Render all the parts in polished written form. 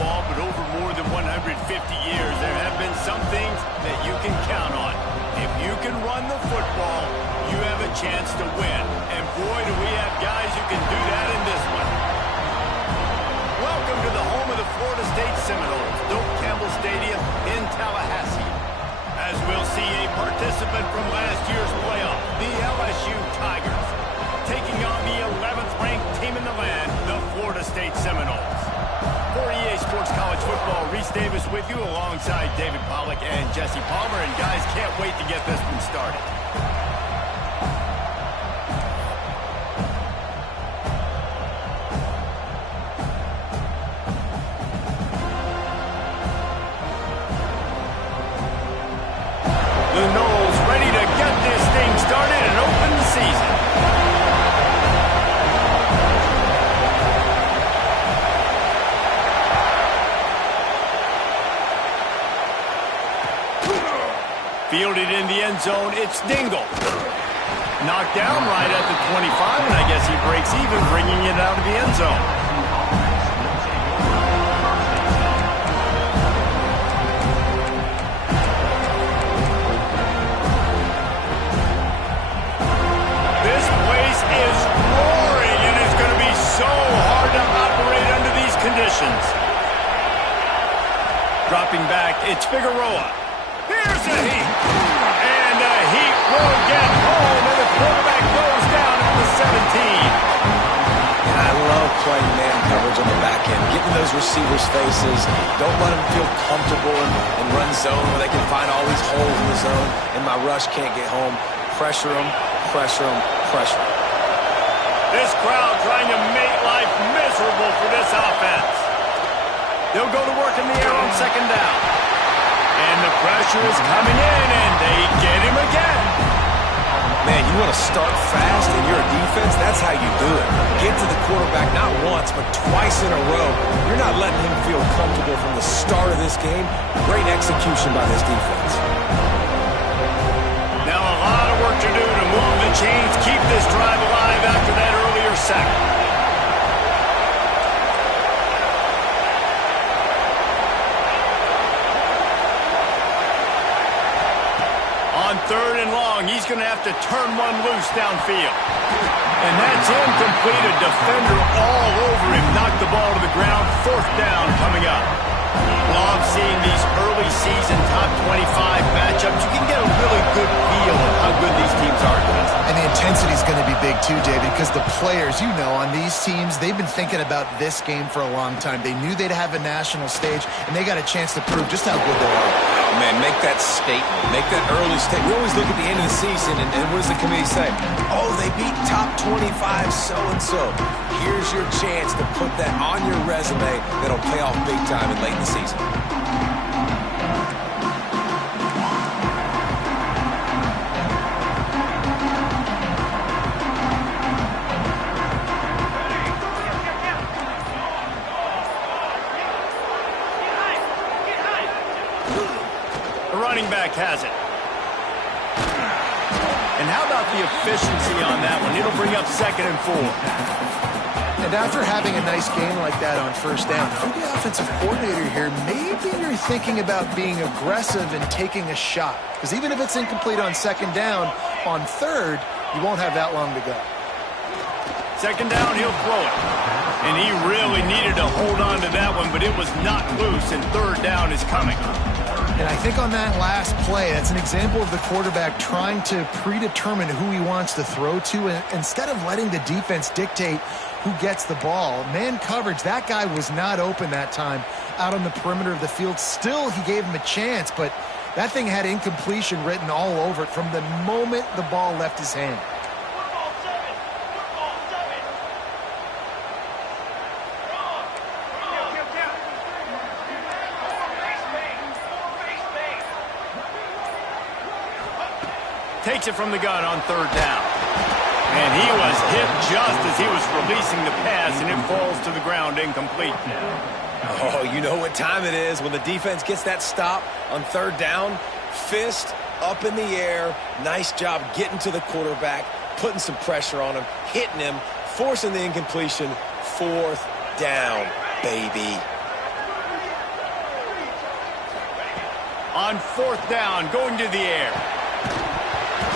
football, but over more than 150 years, there have been some things that you can count on. If you can run the football, you have a chance to win. And boy, do we have guys who can do that in this one. Welcome to the home of the Florida State Seminoles, Doak Campbell Stadium in Tallahassee. As we'll see a participant from last year's playoff, the LSU Tigers, taking on the 11th ranked team in the land, the Florida State Seminoles. For EA Sports College Football, Reese Davis with you alongside David Pollack and Jesse Palmer. And guys, can't wait to get this one started. The Noles ready to get this thing started and open the season. Fielded in the end zone, it's Dingle. Knocked down right at the 25, and I guess he breaks even, bringing it out of the end zone. This place is roaring, and it's going to be so hard to operate under these conditions. Dropping back, it's Figueroa. Here's a heat, and the heat will get home, and the quarterback goes down at the 17. And I love playing man coverage on the back end, getting those receivers' faces. Don't let them feel comfortable and run zone where they can find all these holes in the zone, and my rush can't get home. Pressure them, pressure them, pressure them. This crowd trying to make life miserable for this offense. They'll go to work in the air on second down. And the pressure is coming in, and they get him again. Man, you want to start fast and you're a defense, that's how you do it. Get to the quarterback not once, but twice in a row. You're not letting him feel comfortable from the start of this game. Great execution by this defense. Now a lot of work to do to move the chains, keep this drive alive after that earlier sack. On third and long, he's going to have to turn one loose downfield. And that's incomplete. A defender all over him. Knocked the ball to the ground. Fourth down coming up. Love seeing these early season top 25 matchups. You can get a really good feel of how good these teams are. And the intensity is going to be big too, David, because the players, you know, on these teams, they've been thinking about this game for a long time. They knew they'd have a national stage, and they got a chance to prove just how good they are. Oh, man, make that statement. Make that early statement. We always look at the end of the season, and what does the committee say? Oh, they beat top 25 so-and-so. Here's your chance to put that on your resume that'll pay off big time and late in the season. Back has it. And how about the efficiency on that one? It'll bring up 2nd and 4. And after having a nice game like that on first down, if you're the offensive coordinator here, maybe you're thinking about being aggressive and taking a shot. Because even if it's incomplete on second down, on third, you won't have that long to go. Second down, he'll throw it. And he really needed to hold on to that one, but it was not loose, and third down is coming. And I think on that last play, that's an example of the quarterback trying to predetermine who he wants to throw to, and instead of letting the defense dictate who gets the ball. Man coverage, that guy was not open that time out on the perimeter of the field. Still, he gave him a chance, but that thing had incompletion written all over it from the moment the ball left his hand. Takes it from the gun on third down. And he was hit just as he was releasing the pass, and it falls to the ground incomplete. Oh, you know what time it is when the defense gets that stop on third down. Fist up in the air. Nice job getting to the quarterback, putting some pressure on him, hitting him, forcing the incompletion. Fourth down, baby. On 4th down, going to the air.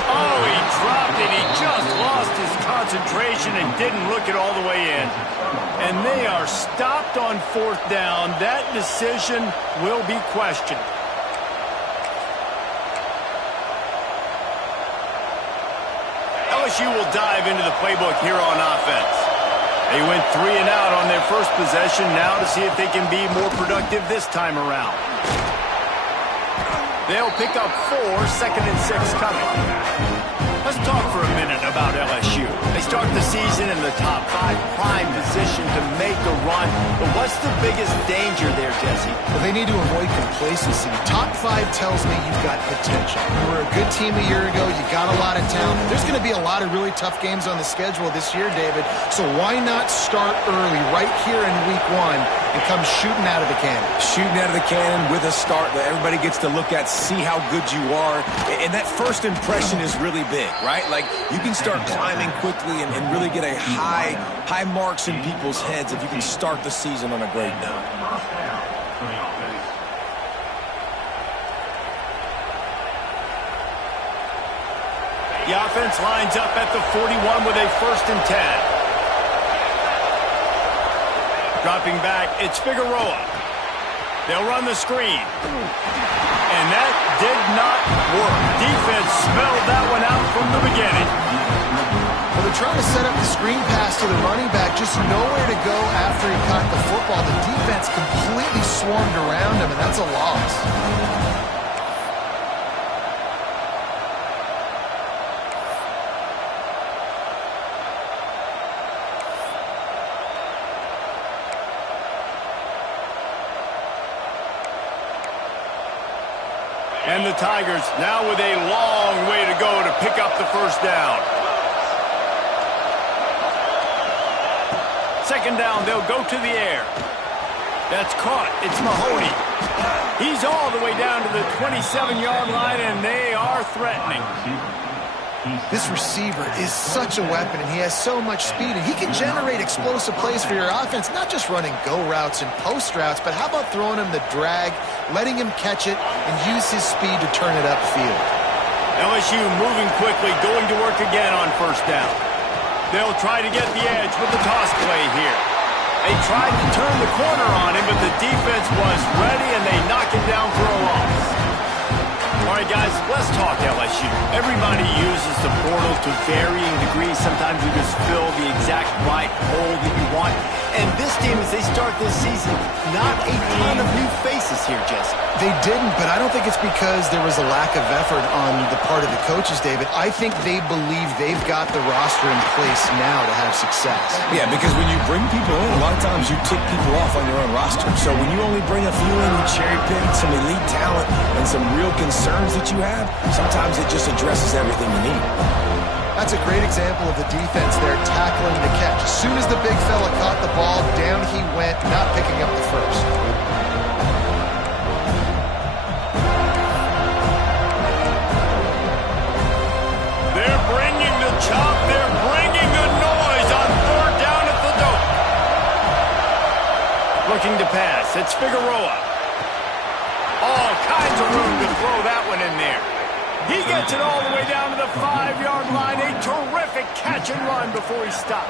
Oh, he dropped it. He just lost his concentration and didn't look it all the way in. And they are stopped on 4th down. That decision will be questioned. LSU will dive into the playbook here on offense. They went 3 and out on their first possession, now to see if they can be more productive this time around. They'll pick up 4, 2nd and 6 coming. Let's talk for a minute about LSU. They start the season in the top 5 prime position to make a run. But what's the biggest danger there, Jesse? Well, they need to avoid complacency. Top 5 tells me you've got potential. You were a good team a year ago. You got a lot of talent. There's going to be a lot of really tough games on the schedule this year, David. So why not start early right here in week 1 and come shooting out of the cannon? Shooting out of the cannon with a start that everybody gets to look at, see how good you are. And that first impression is really big, right? Like, you can start climbing quickly and really get a high marks in people's heads if you can start the season on a great note. The offense lines up at the 41 with a 1st and 10. Dropping back, it's Figueroa. They'll run the screen. And that did not work. Defense smelled that one out from the beginning. Well, they're trying to set up the screen pass to the running back, just nowhere to go after he caught the football. The defense completely swarmed around him, and that's a loss. And the Tigers now with a long way to go to pick up the 1st down. 2nd down, they'll go to the air. That's caught. It's Mahoney. He's all the way down to the 27-yard line, and they are threatening. This receiver is such a weapon, and he has so much speed, and he can generate explosive plays for your offense, not just running go routes and post routes, but how about throwing him the drag, letting him catch it, and use his speed to turn it upfield. LSU moving quickly, going to work again on 1st down. They'll try to get the edge with the toss play here. They tried to turn the corner on him, but the defense was ready, and they knock it down for a loss. All right, guys, let's talk LSU. Everybody uses the portal to varying degrees. Sometimes you just fill the exact right hole that you want. And this team, as they start this season, not a ton of new faces here, Jesse. They didn't, but I don't think it's because there was a lack of effort on the part of the coaches, David. I think they believe they've got the roster in place now to have success. Yeah, because when you bring people in, a lot of times you tick people off on your own roster. So when you only bring a few in, you cherry pick some elite talent and some real concerns that you have, sometimes it just addresses everything you need. That's a great example of the defense there tackling the catch. As soon as the big fella caught the ball, down he went, not picking up the first. They're bringing the chop. They're bringing the noise on 3rd down at the dope. Looking to pass. It's Figueroa. All kinds of room to throw that one in there. He gets it all the way down to the 5-yard line. A terrific catch and run before he stopped.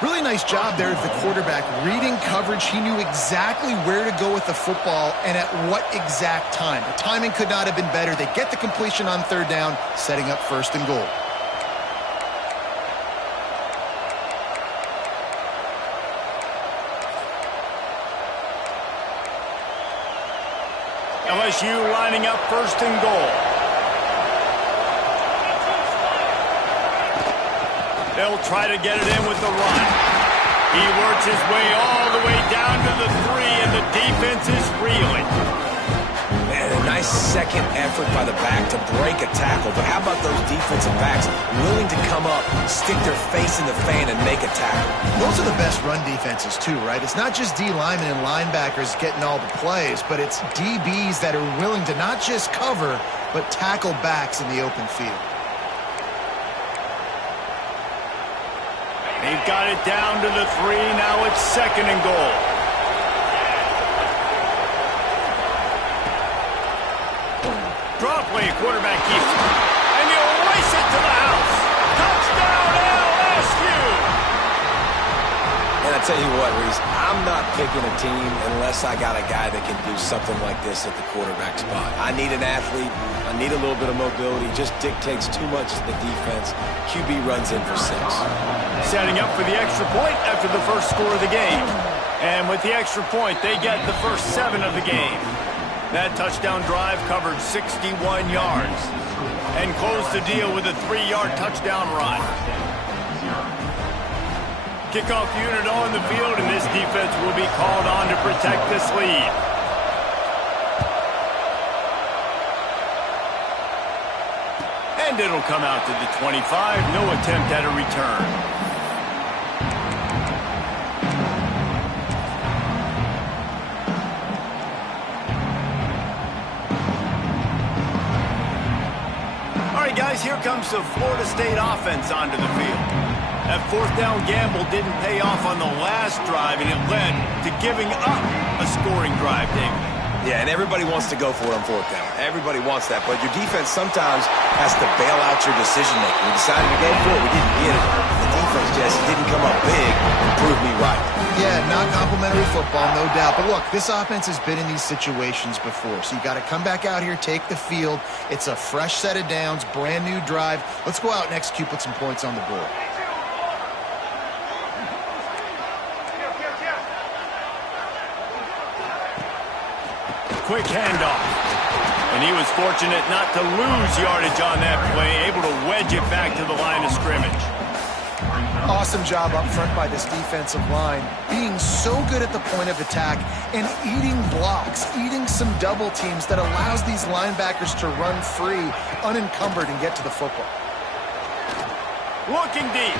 Really nice job there of the quarterback. Reading coverage, he knew exactly where to go with the football and at what exact time. The timing could not have been better. They get the completion on 3rd down, setting up 1st and goal. LSU lining up 1st and goal. They'll try to get it in with the run. He works his way all the way down to the 3, and the defense is reeling. Man, a nice second effort by the back to break a tackle. But how about those defensive backs willing to come up, stick their face in the fan, and make a tackle? Those are the best run defenses, too, right? It's not just D linemen and linebackers getting all the plays, but it's DBs that are willing to not just cover, but tackle backs in the open field. They've got it down to the 3. Now it's 2nd and goal. Tough way a quarterback keeps it. And he'll race it to the house. Touchdown, LSU! And I tell you what, Reese, I'm not picking a team unless I got a guy that can do something like this at the quarterback spot. I need an athlete. I need a little bit of mobility. Just dictates too much to the defense. QB runs in for 6. Setting up for the extra point after the first score of the game. And with the extra point, they get the first 7 of the game. That touchdown drive covered 61 yards and closed the deal with a 3-yard touchdown run. Kickoff unit on the field, and this defense will be called on to protect this lead. And it'll come out to the 25. No attempt at a return. All right, guys, here comes the Florida State offense onto the field. That 4th down gamble didn't pay off on the last drive, and it led to giving up a scoring drive, David. Yeah, and everybody wants to go for it on 4th down. Everybody wants that, but your defense sometimes has to bail out your decision-making. We decided to go for it. We didn't get it. The defense, Jesse, didn't come up big and prove me right. Yeah, not complimentary football, no doubt. But look, this offense has been in these situations before, so you got to come back out here, take the field. It's a fresh set of downs, brand new drive. Let's go out and execute, put some points on the board. Quick handoff. And he was fortunate not to lose yardage on that play, able to wedge it back to the line of scrimmage. Awesome job up front by this defensive line, being so good at the point of attack and eating blocks, eating some double teams that allows these linebackers to run free, unencumbered, and get to the football. Looking deep.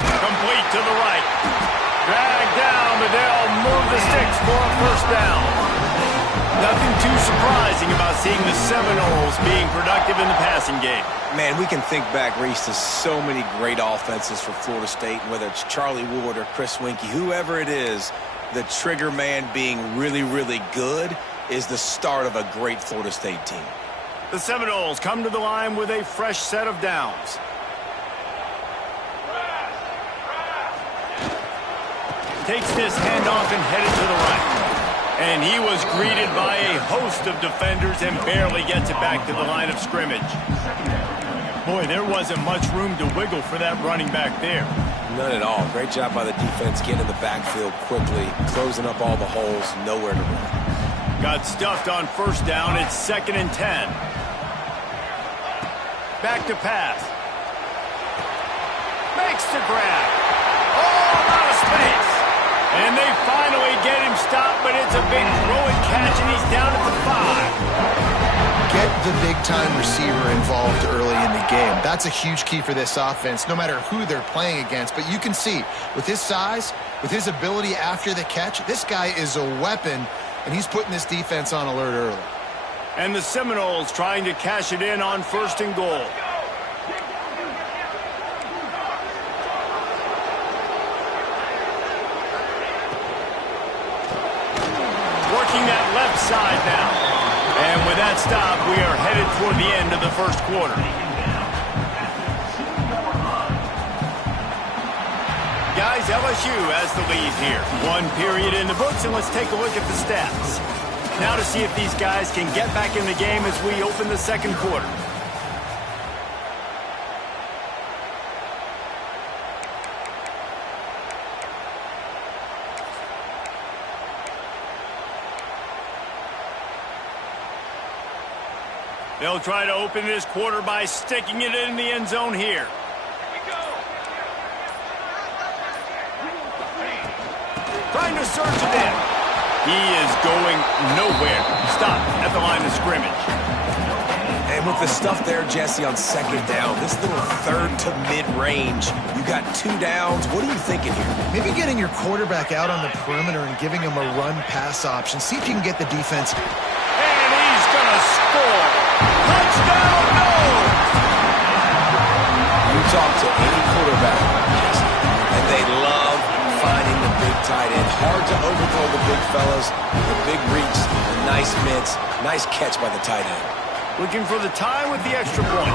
Complete to the right. Dragged down, but they'll move the sticks for a first down. Nothing too surprising about seeing the Seminoles being productive in the passing game. Man, we can think back, Reese, to so many great offenses for Florida State, whether it's Charlie Ward or Chris Winkie, whoever it is, the trigger man being really, really good is the start of a great Florida State team. The Seminoles come to the line with a fresh set of downs. Takes this handoff and headed to the right. And he was greeted by a host of defenders and barely gets it back to the line of scrimmage. Boy, there wasn't much room to wiggle for that running back there. None at all. Great job by the defense getting in the backfield quickly, closing up all the holes, nowhere to run. Got stuffed on first down. It's 2nd and 10. Back to pass. Makes the grab. Oh, out of space. And they finally get him stopped, but it's a big throwing catch, and he's down at the 5. Get the big-time receiver involved early in the game. That's a huge key for this offense, no matter who they're playing against. But you can see, with his size, with his ability after the catch, this guy is a weapon, and he's putting this defense on alert early. And the Seminoles trying to cash it in on 1st and goal. That left side now. And with that stop, we are headed toward the end of the first quarter. Guys, LSU has the lead here. 1 period in the books, and let's take a look at the stats. Now to see if these guys can get back in the game as we open the second quarter. They'll try to open this quarter by sticking it in the end zone here. Trying to surge it in. He is going nowhere. Stop at the line of scrimmage. And with the stuff there, Jesse, on 2nd down, this little 3rd to mid-range, you got 2 downs. What are you thinking here? Maybe getting your quarterback out on the perimeter and giving him a run-pass option. See if you can get the defense. And he's going to score. Touchdown, no! You talk to any quarterback, and they love finding the big tight end. Hard to overthrow the big fellas, the big reach, the nice mitts, nice catch by the tight end. Looking for the tie with the extra point.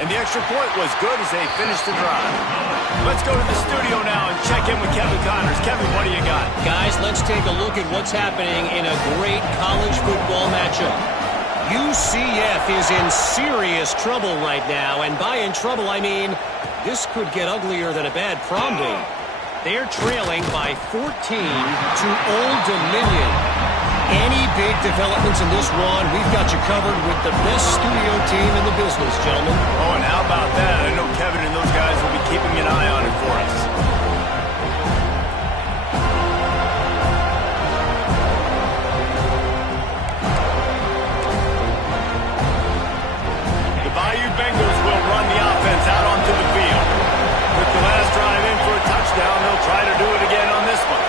And the extra point was good as they finished the drive. Let's go to the studio now and check in with Kevin Connors. Kevin, what do you got? Guys, let's take a look at what's happening in a great college football matchup. UCF is in serious trouble right now, and by in trouble, I mean this could get uglier than a bad prom date. They're trailing by 14 to Old Dominion. Any big developments in this one, we've got you covered with the best studio team in the business, gentlemen. Oh, and how about that? I know Kevin and those guys will be keeping an eye on it for us. The Bayou Bengals will run the offense out onto the field. With the last drive in for a touchdown, they'll try to do it again on this one.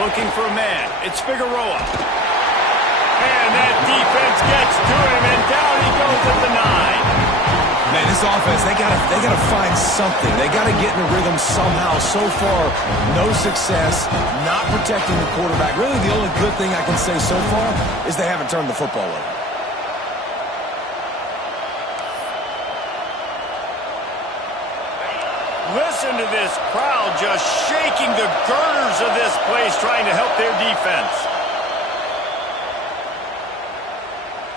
Looking for a man. It's Figueroa. And that defense gets to him, and down he goes at the 9. Man, this offense, they gotta find something. They gotta get in a rhythm somehow. So far, no success, not protecting the quarterback. Really, the only good thing I can say so far is they haven't turned the football over. Listen to this crowd just shaking the girders of this place, trying to help their defense.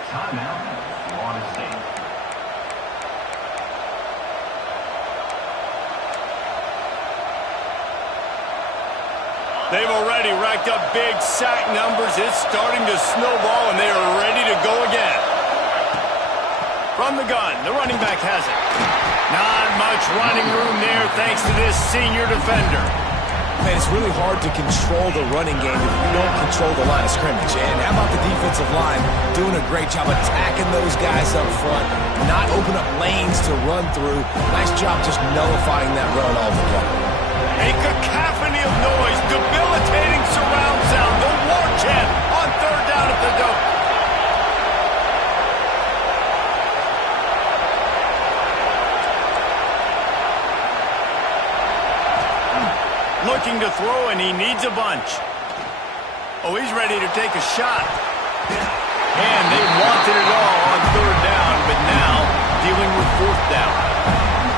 Timeout, Florida State. They've already racked up big sack numbers. It's starting to snowball, and they are ready to go again. From the gun, the running back has it. Not much running room there thanks to this senior defender. Man, it's really hard to control the running game if you don't control the line of scrimmage. And how about the defensive line doing a great job attacking those guys up front, not open up lanes to run through. Nice job just nullifying that run altogether. A cacophony of noise, debilitating surround sound, the war chant on third down at the dope. Looking to throw, and he needs a bunch. Oh, he's ready to take a shot. And they wanted it all on third down, but now dealing with fourth down.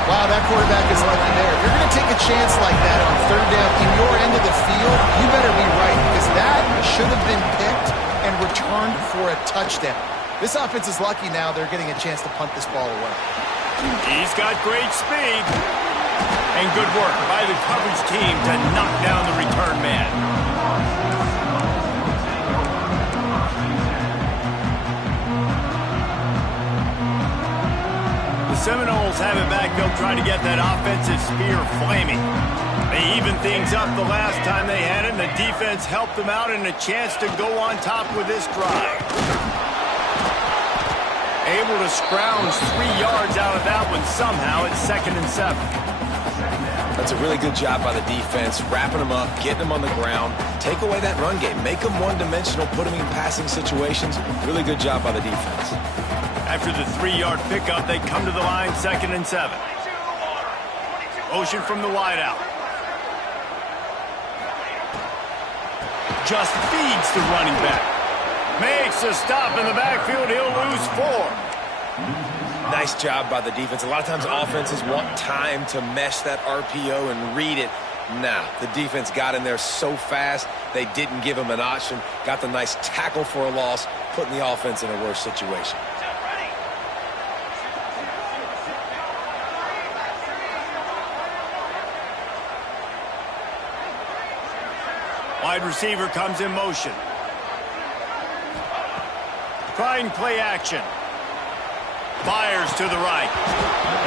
Wow, that quarterback is lucky there. If you're going to take a chance like that on third down in your end of the field, you better be right, because that should have been picked and returned for a touchdown. This offense is lucky now they're getting a chance to punt this ball away. He's got great speed. And good work by the coverage team to knock down the return man. The Seminoles have it back. They'll try to get that offensive spear flaming. They evened things up the last time they had it, and the defense helped them out and a chance to go on top with this drive. Able to scrounge 3 yards out of that one somehow. It's 2nd and 7. That's a really good job by the defense, wrapping them up, getting them on the ground, take away that run game, make them one-dimensional, put them in passing situations. Really good job by the defense. After the 3-yard pickup, they come to the line, 2nd and 7. Motion from the wideout. Just feeds the running back. Makes a stop in the backfield. He'll lose 4. Nice job by the defense. A lot of times offenses want time to mesh that RPO and read it. Nah, the defense got in there so fast, they didn't give him an option. Got the nice tackle for a loss, putting the offense in a worse situation. Wide receiver comes in motion. Trying play action. Fires to the right.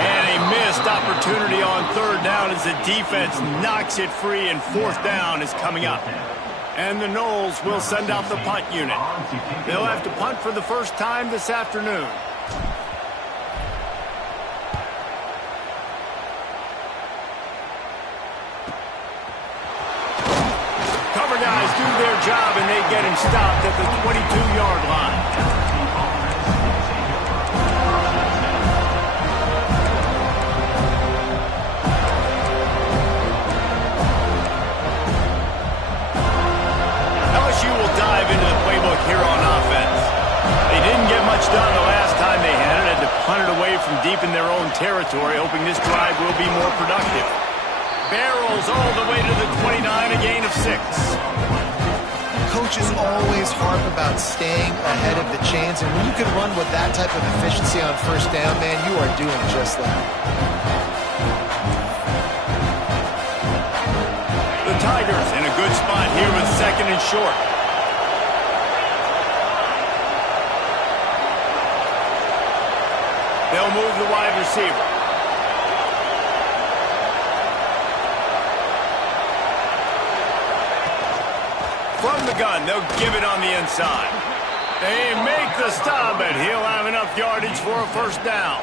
And a missed opportunity on third down as the defense knocks it free, and fourth down is coming up. And the Noles will send out the punt unit. They'll have to punt for the first time this afternoon. Cover guys do their job, and they get him stopped at the 22-yard line. LSU will deep in their own territory, hoping this drive will be more productive. Barrels all the way to the 29, a gain of 6. Coaches always harp about staying ahead of the chains, and when you can run with that type of efficiency on first down, man, you are doing just that. The Tigers in a good spot here with 2nd and short. They'll move the wide receiver. From the gun, they'll give it on the inside. They make the stop, but he'll have enough yardage for a first down.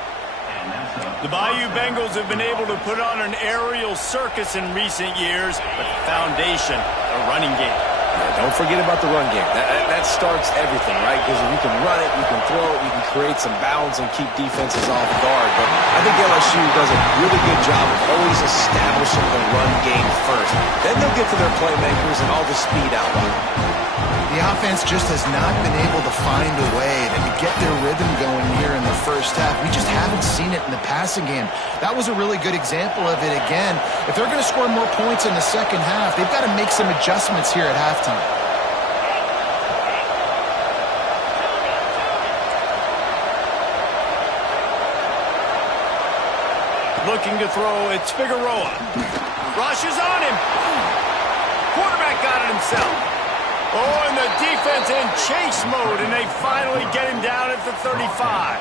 The Bayou Bengals have been able to put on an aerial circus in recent years, but the foundation, a running game. Yeah, don't forget about the run game. That starts everything, right? Because if you can run it, you can throw it, you can create some balance and keep defenses off guard. But I think LSU does a really good job of always establishing the run game first. Then they'll get to their playmakers and all the speed out wide. The offense just has not been able to find a way to get their rhythm going here in the first half. We just haven't seen it in the passing game. That was a really good example of it again. If they're going to score more points in the second half, they've got to make some adjustments here at halftime. Looking to throw, it's Figueroa. Rushes on him. Quarterback got it himself. Oh, and the defense in chase mode, and they finally get him down at the 35.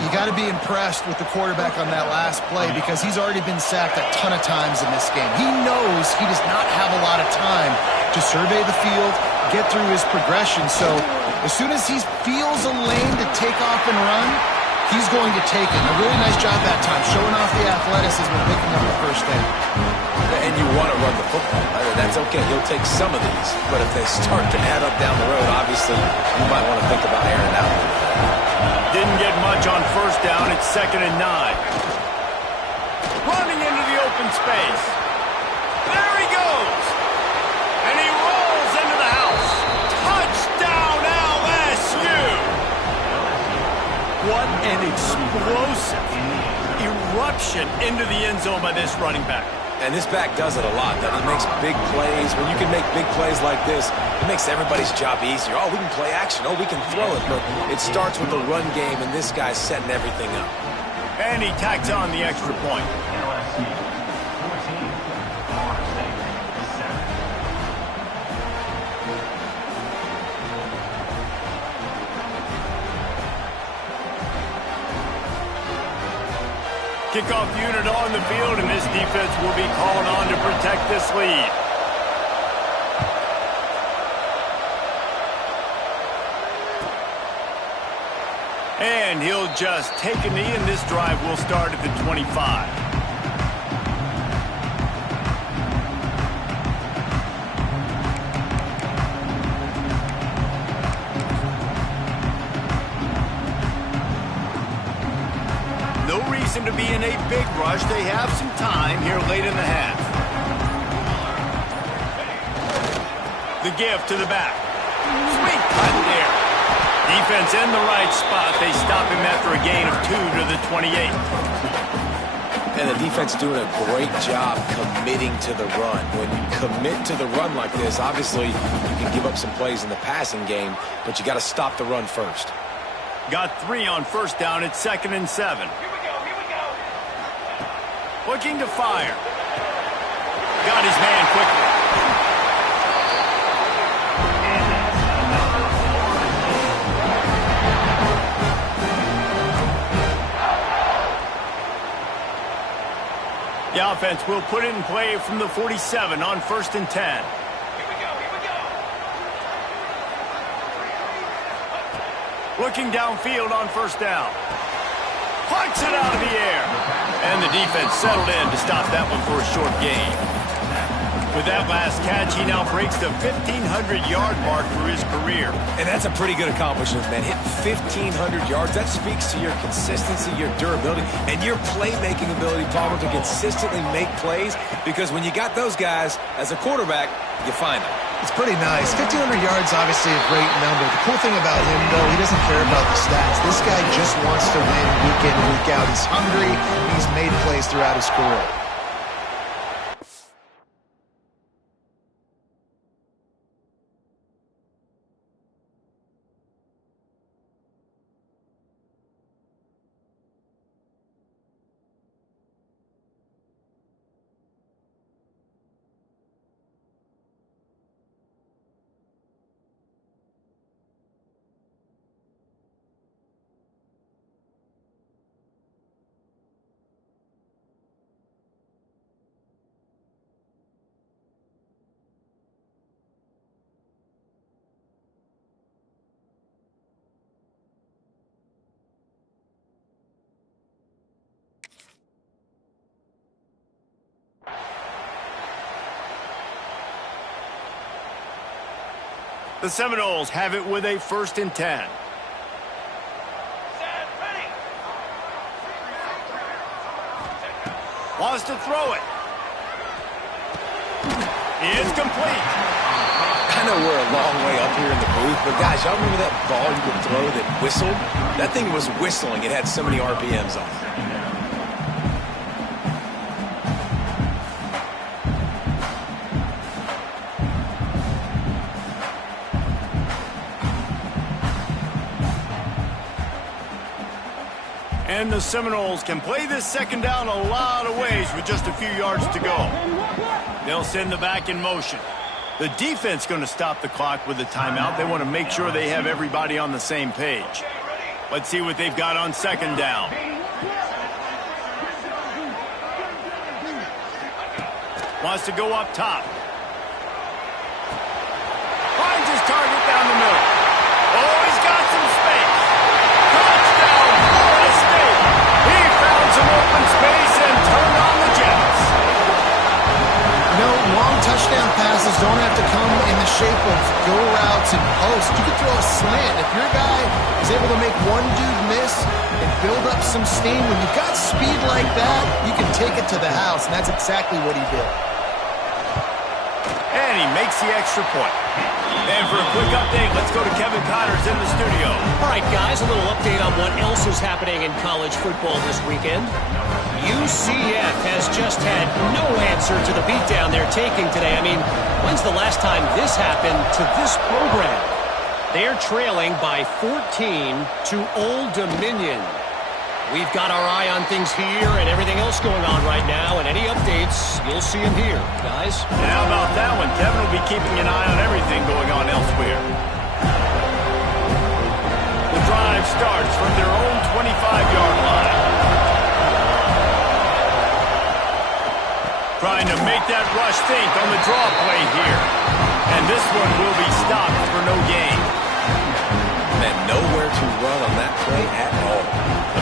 You got to be impressed with the quarterback on that last play because he's already been sacked a ton of times in this game. He knows he does not have a lot of time to survey the field, get through his progression. So as soon as he feels a lane to take off and run, he's going to take it. A really nice job that time, showing off the athleticism and picking up the first down. And you want to run the football. That's okay. He'll take some of these. But if they start to add up down the road, obviously, you might want to think about airing out. Didn't get much on first down. It's 2nd and 9. Running into the open space. There he goes. And he rolls into the house. Touchdown, LSU. What an explosive eruption into the end zone by this running back. And this back does it a lot. He makes big plays. When you can make big plays like this, it makes everybody's job easier. Oh, we can play action. Oh, we can throw it. But it starts with the run game, and this guy's setting everything up. And he tacks on the extra point. Kickoff unit on the field, and this defense will be called on to protect this lead. And he'll just take a knee, and this drive will start at the 25. To be in a big rush. They have some time here late in the half. The give to the back. Sweet cut there. Defense in the right spot. They stop him after a gain of 2 to the 28. And the defense doing a great job committing to the run. When you commit to the run like this, obviously you can give up some plays in the passing game, but you got to stop the run first. Got 3 on first down. It's 2nd and 7. Looking to fire. Got his man quickly. The offense will put it in play from the 47 on 1st and 10. Here we go. Looking downfield on first down. Punts it out of the air. And the defense settled in to stop that one for a short gain. With that last catch, he now breaks the 1,500-yard mark for his career. And that's a pretty good accomplishment, man. Hitting 1,500 yards, that speaks to your consistency, your durability, and your playmaking ability, Palmer, to consistently make plays. Because when you got those guys, as a quarterback, you find them. It's pretty nice. 1,500 yards, obviously a great number. The cool thing about him, though, he doesn't care about the stats. This guy just wants to win week in, week out. He's hungry. He's made plays throughout his career. The Seminoles have it with a 1st and 10. Wants to throw it. It's complete. I know we're a long way up here in the booth, but guys, y'all remember that ball you could throw that whistled? That thing was whistling. It had so many RPMs on it. And the Seminoles can play this 2nd down a lot of ways with just a few yards to go. They'll send the back in motion. The defense going to stop the clock with a timeout. They want to make sure they have everybody on the same page. Let's see what they've got on 2nd down. Wants to go up top. Finds his target down the middle. Oh, he's got some space. Touchdown, Florida State. He found some open space and turned on the Jets. You know, long touchdown passes don't have to come in the shape of go routes and posts. You can throw a slant. If your guy is able to make one dude miss and build up some steam, when you've got speed like that, you can take it to the house, and that's exactly what he did. And he makes the extra point. And for a quick update, let's go to Kevin Connors in the studio. All right, guys, a little update on what else is happening in college football this weekend. UCF has just had no answer to the beatdown they're taking today. I mean, when's the last time this happened to this program? They're trailing by 14 to Old Dominion. We've got our eye on things here and everything else going on right now, and any updates, you'll see them here, guys. And how about that one? Kevin will be keeping an eye on everything going on elsewhere. The drive starts from their own 25-yard line. Trying to make that rush think on the draw play here. And this one will be stopped for no gain. Man, nowhere to run on that play at all.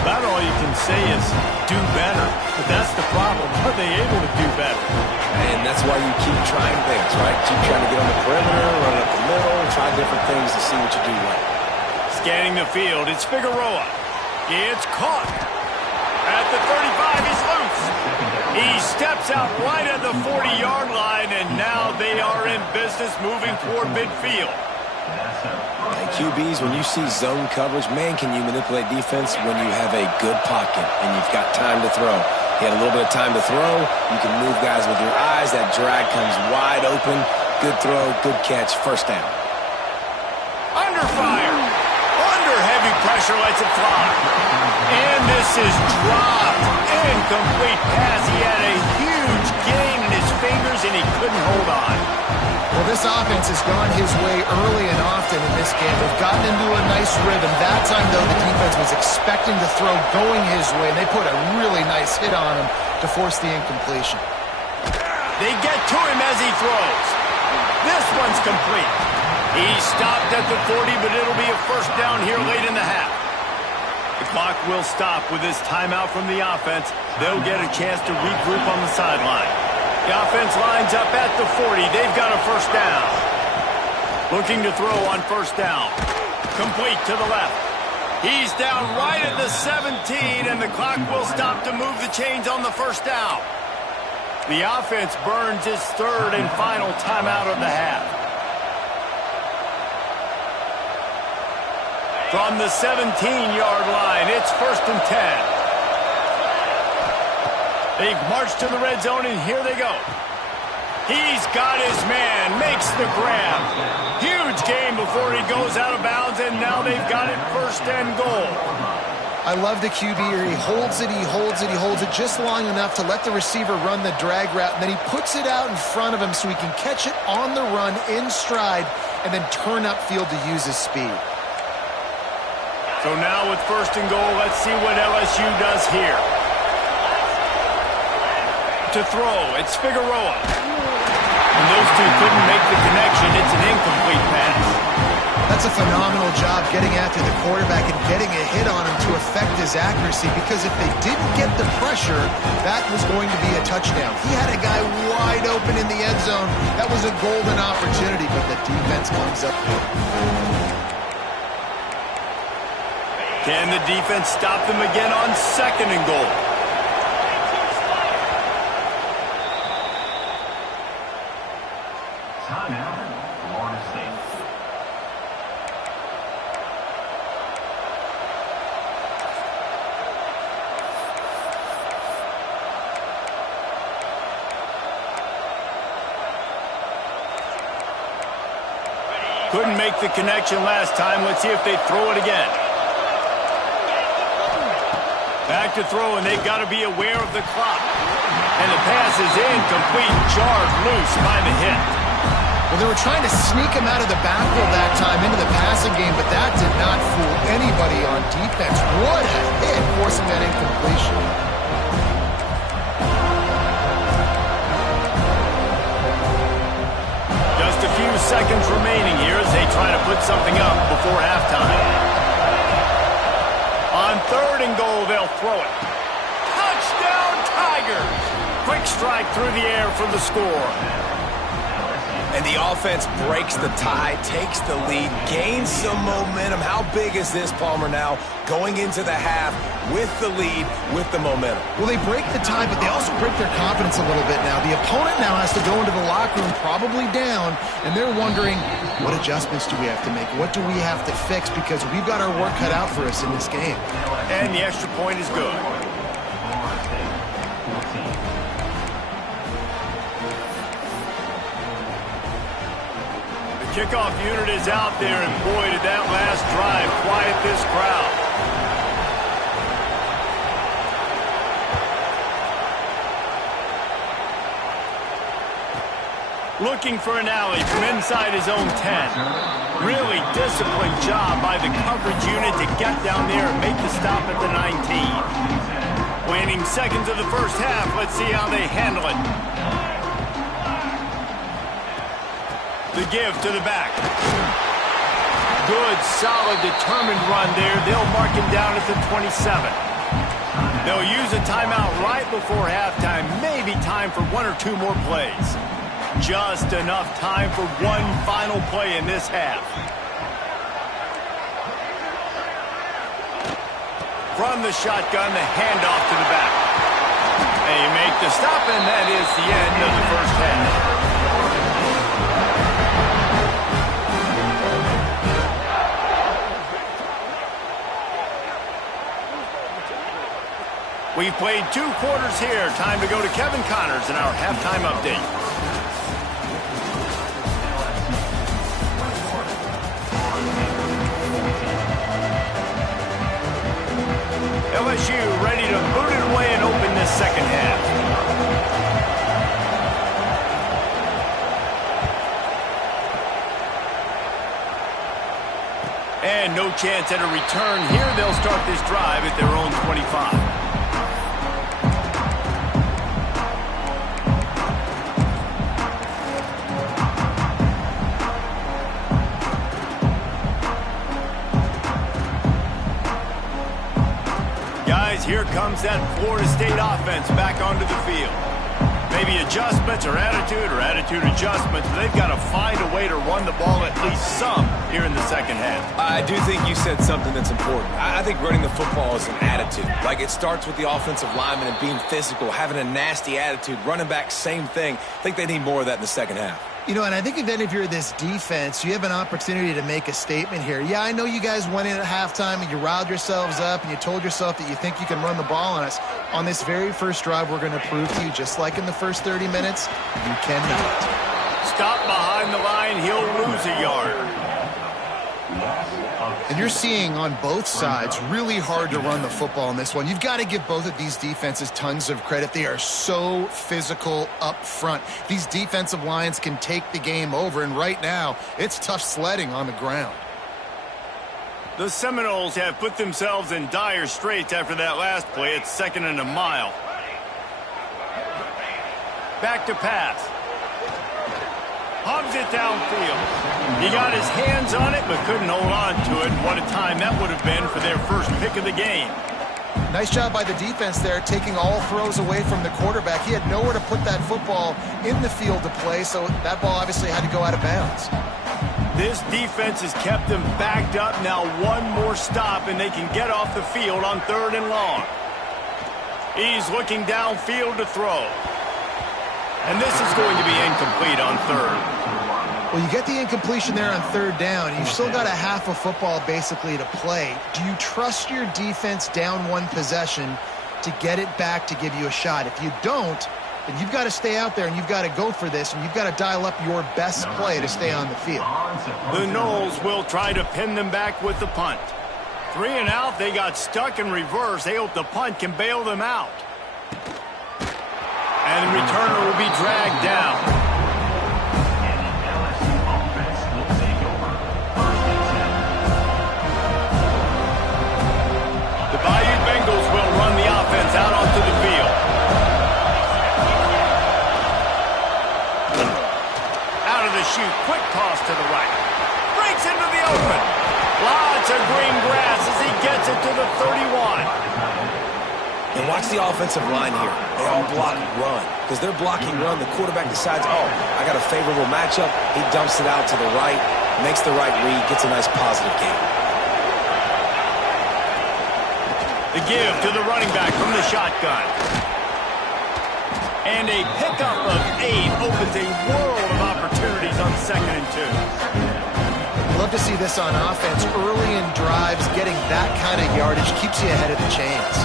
About all you can say is do better. But that's the problem. Are they able to do better? And that's why you keep trying things, right? Keep trying to get on the perimeter, run up the middle, try different things to see what you do right. Scanning the field, it's Figueroa. It's caught. At the 35, he's loose. He steps out right at the 40-yard line, and now they are in business moving toward midfield. Hey, QBs, when you see zone coverage, man, can you manipulate defense when you have a good pocket and you've got time to throw. You had a little bit of time to throw. You can move guys with your eyes. That drag comes wide open. Good throw, good catch, 1st down. Under fire. Under heavy pressure, lets it fly. And this is dropped. Incomplete pass. He had a huge gain in his fingers, and he couldn't hold on. Well, this offense has gone his way early and often in this game. They've gotten into a nice rhythm. That time, though, the defense was expecting to throw going his way, and they put a really nice hit on him to force the incompletion. They get to him as he throws. This one's complete. He stopped at the 40, but it'll be a 1st down here late in the half. The clock will stop with this timeout from the offense. They'll get a chance to regroup on the sideline. The offense lines up at the 40. They've got a first down. Looking to throw on first down. Complete to the left. He's down right at the 17, and the clock will stop to move the chains on the first down. The offense burns its third and final timeout of the half. From the 17-yard line, it's 1st and 10. They've marched to the red zone, and here they go. He's got his man, makes the grab. Huge gain before he goes out of bounds, and now they've got it 1st and goal. I love the QB here. He holds it, he holds it, he holds it just long enough to let the receiver run the drag route, and then he puts it out in front of him so he can catch it on the run in stride and then turn upfield to use his speed. So now with 1st and goal, let's see what LSU does here. To throw, it's Figueroa. And those two couldn't make the connection. It's an incomplete pass. That's a phenomenal job getting after the quarterback and getting a hit on him to affect his accuracy, because if they didn't get the pressure, that was going to be a touchdown. He had a guy wide open in the end zone. That was a golden opportunity, but the defense comes up with it. Can the defense stop them again on 2nd and goal? Couldn't make the connection last time. Let's see if they throw it again. Back to throw, and they've got to be aware of the clock. And the pass is incomplete, jarred loose by the hit. Well, they were trying to sneak him out of the backfield that time into the passing game, but that did not fool anybody on defense. What a hit, forcing that incompletion. Just a few seconds remaining here as they try to put something up before halftime. On 3rd and goal, they'll throw it. Touchdown, Tigers! Quick strike through the air for the score. And the offense breaks the tie, takes the lead, gains some momentum. How big is this, Palmer, now going into the half with the lead, with the momentum? Well, they break the tie, but they also break their confidence a little bit now. The opponent now has to go into the locker room probably down, and they're wondering, what adjustments do we have to make? What do we have to fix? Because we've got our work cut out for us in this game. And the extra point is good. Kickoff unit is out there, and boy, did that last drive quiet this crowd. Looking for an alley from inside his own 10. Really disciplined job by the coverage unit to get down there and make the stop at the 19. Waning seconds of the first half, let's see how they handle it. The give to the back. Good, solid, determined run there. They'll mark him down at the 27. They'll use a timeout right before halftime. Maybe time for 1 or 2 more plays. Just enough time for one final play in this half. From the shotgun, the handoff to the back. They make the stop, and that is the end of the first half. We've played 2 quarters here. Time to go to Kevin Connors in our halftime update. LSU ready to boot it away and open this second half. And no chance at a return here. They'll start this drive at their own 25. Here comes that Florida State offense back onto the field. maybe adjustments or attitude adjustments. They've got to find a way to run the ball at least some here in the second half. I do think you said something that's important. I think running the football is an attitude. Like, it starts with the offensive lineman and being physical, having a nasty attitude. Running back, same thing. I think they need more of that in the second half. You know, and I think then if you're this defense, you have an opportunity to make a statement here. Yeah, I know you guys went in at halftime and you riled yourselves up and you told yourself that you think you can run the ball on us. On this very first drive, we're going to prove to you, just like in the first 30 minutes, you cannot. Stop behind the line, he'll lose a yard. And you're seeing on both sides really hard to run the football in this one. You've got to give both of these defenses tons of credit. They are so physical up front. These defensive lines can take the game over, and right now it's tough sledding on the ground. The Seminoles have put themselves in dire straits after that last play. It's 2nd and a mile. Back to pass. Hogs it downfield. He got his hands on it, but couldn't hold on to it. What a time that would have been for their first pick of the game. Nice job by the defense there, taking all throws away from the quarterback. He had nowhere to put that football in the field to play, so that ball obviously had to go out of bounds. This defense has kept them backed up. Now one more stop, and they can get off the field on 3rd and long. He's looking downfield to throw. And this is going to be incomplete on 3rd. Well, you get the incompletion there on 3rd down. You've still got a half a football basically to play. Do you trust your defense down one possession to get it back to give you a shot? If you don't, then you've got to stay out there and you've got to go for this, and you've got to dial up your best play to stay on the field. The Noles will try to pin them back with the punt. 3 and out, they got stuck in reverse. They hope the punt can bail them out. And the returner will be dragged down. The Bayou Bengals will run the offense out onto the field. Out of the chute, quick toss to the right. Breaks into the open. Lots of green grass as he gets it to the 31. And watch the offensive line here. They all block run. Because they're blocking run, the quarterback decides, oh, I got a favorable matchup. He dumps it out to the right, makes the right read, gets a nice positive gain. The give to the running back from the shotgun. And a pickup of 8 opens a world of opportunities on 2nd and 2. Love to see this on offense. Early in drives, getting that kind of yardage keeps you ahead of the chains.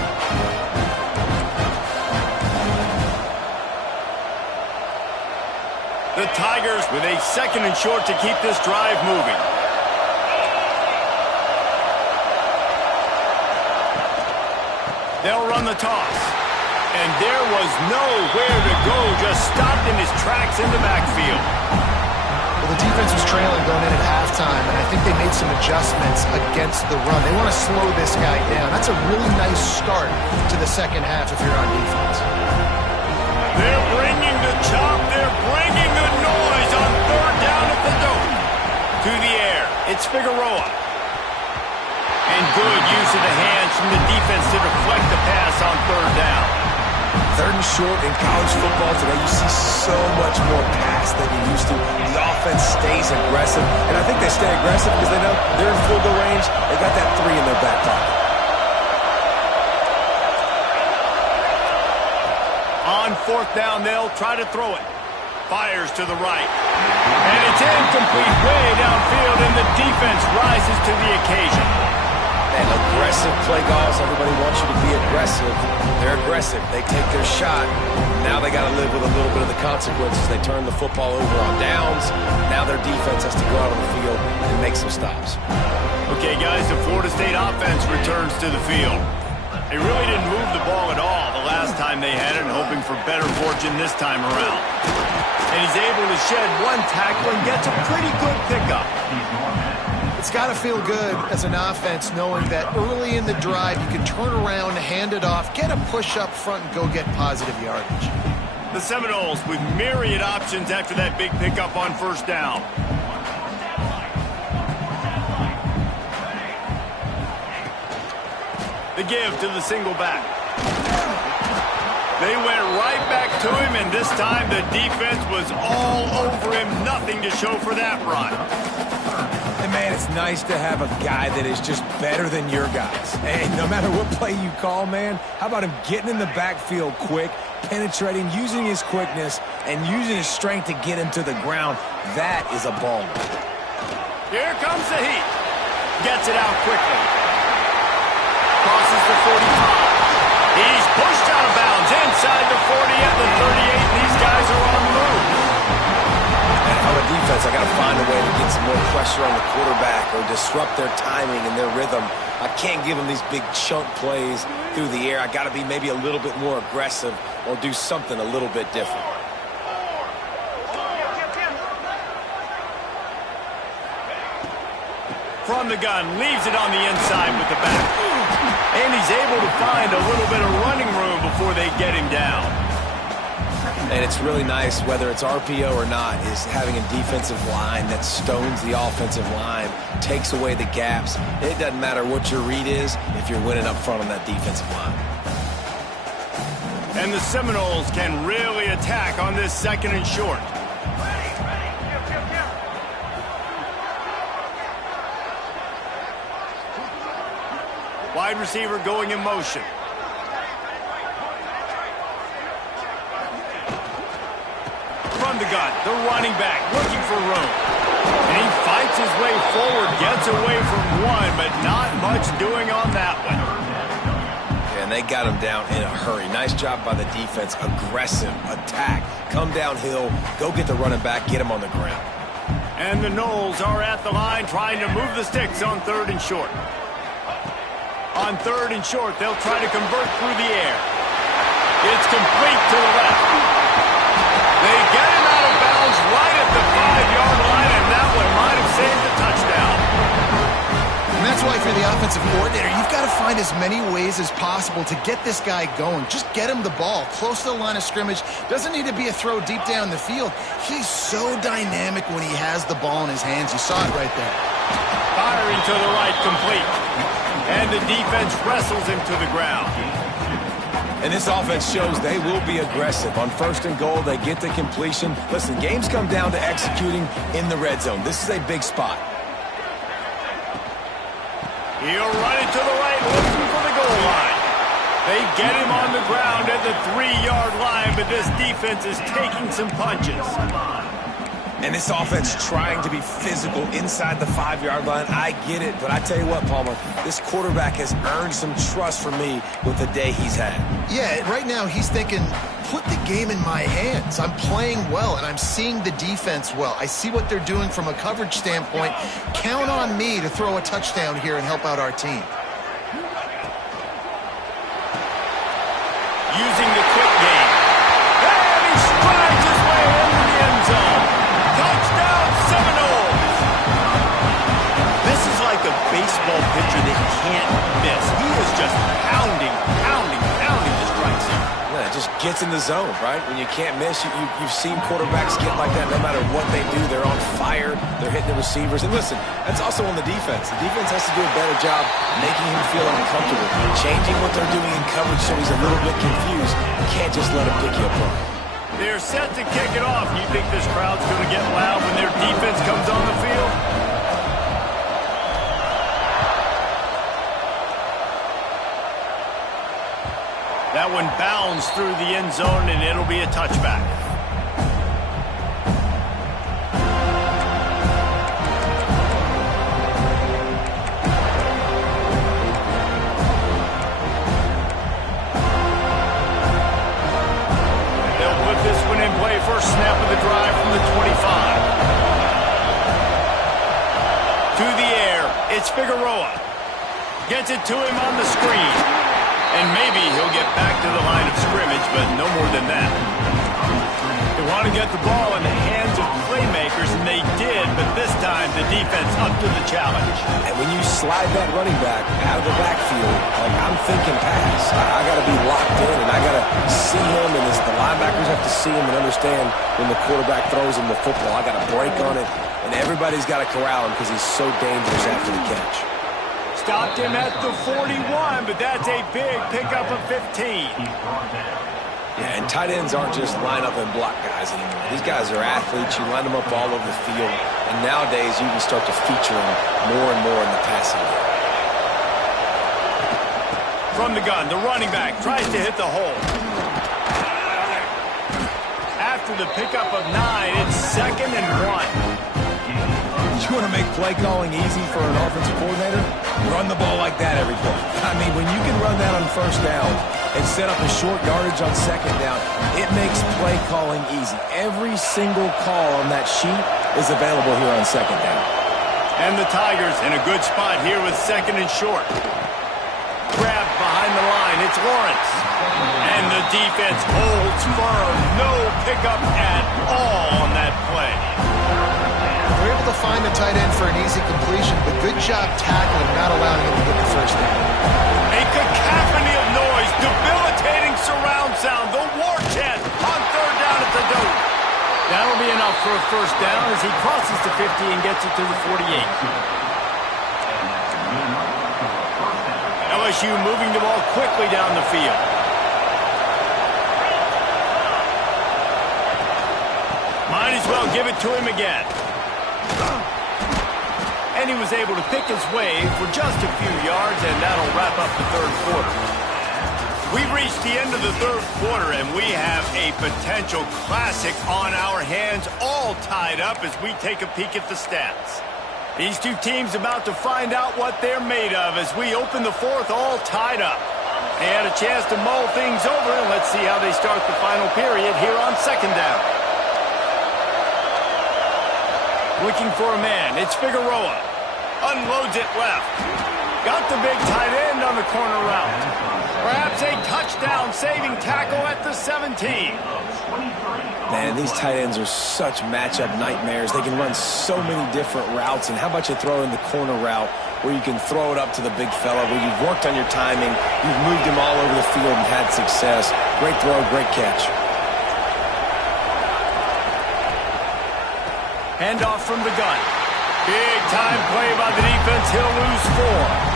The Tigers with a 2nd and short to keep this drive moving. They'll run the toss. And there was nowhere to go, just stopped in his tracks in the backfield. Well, the defense was trailing going in at halftime, and I think they made some adjustments against the run. They want to slow this guy down. That's a really nice start to the second half if you're on defense. They're bringing the chop. They're bringing the noise on 3rd down at the dome. To the air. It's Figueroa. And good use of the hands from the defense to deflect the pass on 3rd down. 3rd and short in college football today, you see so much more pass than you used to. The offense stays aggressive, and I think they stay aggressive because they know they're in field goal range. They got that 3 in their back pocket. On 4th down, they'll try to throw it. Fires to the right. And it's incomplete, way downfield, and the defense rises to the occasion. And aggressive play calls. Everybody wants you to be aggressive. They're aggressive. They take their shot. Now they got to live with a little bit of the consequences. They turn the football over on downs. Now their defense has to go out on the field and make some stops. Okay, guys, the Florida State offense returns to the field. They really didn't move the ball at all the last time they had it, and hoping for better fortune this time around. And he's able to shed one tackle and gets a pretty good pickup. It's got to feel good as an offense knowing that early in the drive you can turn around, hand it off, get a push up front, and go get positive yardage. The Seminoles with myriad options after that big pickup on 1st down. The give to the single back. They went right back to him, and this time the defense was all over him. Nothing to show for that run. And, man, it's nice to have a guy that is just better than your guys. Hey, no matter what play you call, man, how about him getting in the backfield quick, penetrating, using his quickness, and using his strength to get him to the ground. That is a ball. Here comes the heat. Gets it out quickly. Crosses the 45. He's pushed out of bounds inside the 40 at the 38. These guys are on the move. And on the defense, I got to find a way to get some more pressure on the quarterback or disrupt their timing and their rhythm. I can't give them these big chunk plays through the air. I got to be maybe a little bit more aggressive or do something a little bit different. From the gun, leaves it on the inside with the back. And he's able to find a little bit of running room before they get him down. And it's really nice, whether it's RPO or not, is having a defensive line that stones the offensive line, takes away the gaps. It doesn't matter what your read is if you're winning up front on that defensive line. And the Seminoles can really attack on this 2nd and short. Wide receiver going in motion. From the gun, the running back looking for room. And he fights his way forward, gets away from one, but not much doing on that one. Yeah, and they got him down in a hurry. Nice job by the defense. Aggressive attack. Come downhill, go get the running back, get him on the ground. And the Noles are at the line trying to move the sticks on 3rd and short. On 3rd and short, they'll try to convert through the air. It's complete to the left. They get him out of bounds right at the 5-yard line, and that one might have saved the touchdown. And that's why, if you're the offensive coordinator, you've got to find as many ways as possible to get this guy going. Just get him the ball close to the line of scrimmage. Doesn't need to be a throw deep down the field. He's so dynamic when he has the ball in his hands. You saw it right there. Firing to the right, complete. And the defense wrestles him to the ground. And this offense shows they will be aggressive. On 1st and goal, they get the completion. Listen, games come down to executing in the red zone. This is a big spot. He'll run it to the right, looking for the goal line. They get him on the ground at the 3-yard line, but this defense is taking some punches. And this offense trying to be physical inside the 5-yard line. I get it, but I tell you what, Palmer, this quarterback has earned some trust from me with the day he's had. Yeah, right now he's thinking, put the game in my hands. I'm playing well, and I'm seeing the defense well. I see what they're doing from a coverage standpoint. Count on me to throw a touchdown here and help out our team. Using the quick game. And he strides his way into the end zone. Touchdown, Seminoles! This is like a baseball pitcher that you can't miss. He is just pounding the strike zone. Yeah, it just gets in the zone, right? When you can't miss, you've seen quarterbacks get like that no matter what they do. They're on fire. They're hitting the receivers. And listen, that's also on the defense. The defense has to do a better job making him feel uncomfortable, changing what they're doing in coverage so he's a little bit confused. You can't just let him pick you apart. They're set to kick it off. You think this crowd's going to get loud when their defense comes on the field? That one bounds through the end zone, and it'll be a touchback. First snap of the drive from the 25. To the air, it's Figueroa. Gets it to him on the screen. And maybe he'll get back to the line of scrimmage, but no more than that. They want to get the ball in the hands of playmakers, and they did, but this time the defense up to the challenge. And when you slide that running back out of the backfield, like I'm thinking pass, I got to be locked in, and I got to see him, and as the linebackers have to see him and understand when the quarterback throws him the football, I got to break on it, and everybody's got to corral him because he's so dangerous after the catch. Stopped him at the 41, but that's a big pickup of 15. Yeah, and tight ends aren't just line up and block guys anymore. These guys are athletes. You line them up all over the field. And nowadays, you can start to feature them more and more in the passing game. From the gun, the running back tries to hit the hole. After the pickup of 9, it's 2nd and 1. You want to make play calling easy for an offensive coordinator? Run the ball like that every play. I mean, when you can run that on first down and set up a short yardage on second down, it makes play calling easy. Every single call on that sheet is available here on second down. And the Tigers in a good spot here with 2nd and short. Grabbed behind the line, it's Lawrence. And the defense holds firm. No pickup at all on that play. They're able to find the tight end for an easy completion, but good job tackling, not allowing him to get the first down. A cacophony of noise, debilitating surround sound, the war chant on 3rd down at the dope. That'll be enough for a first down as he crosses the 50 and gets it to the 48. LSU moving the ball quickly down the field. Might as well give it to him again. And he was able to pick his way for just a few yards, and that'll wrap up the 3rd quarter. We've reached the end of the 3rd quarter, and we have a potential classic on our hands, all tied up as we take a peek at the stats. These two teams about to find out what they're made of as we open the 4th all tied up. They had a chance to mull things over, and let's see how they start the final period here on 2nd down. Looking for a man, it's Figueroa. Unloads it left. Got the big tight end on the corner route. Perhaps a touchdown-saving tackle at the 17. Man, these tight ends are such matchup nightmares. They can run so many different routes. And how about you throw in the corner route where you can throw it up to the big fella, where you've worked on your timing, you've moved him all over the field and had success. Great throw, great catch. Handoff from the gun. Big time play by the defense. He'll lose 4.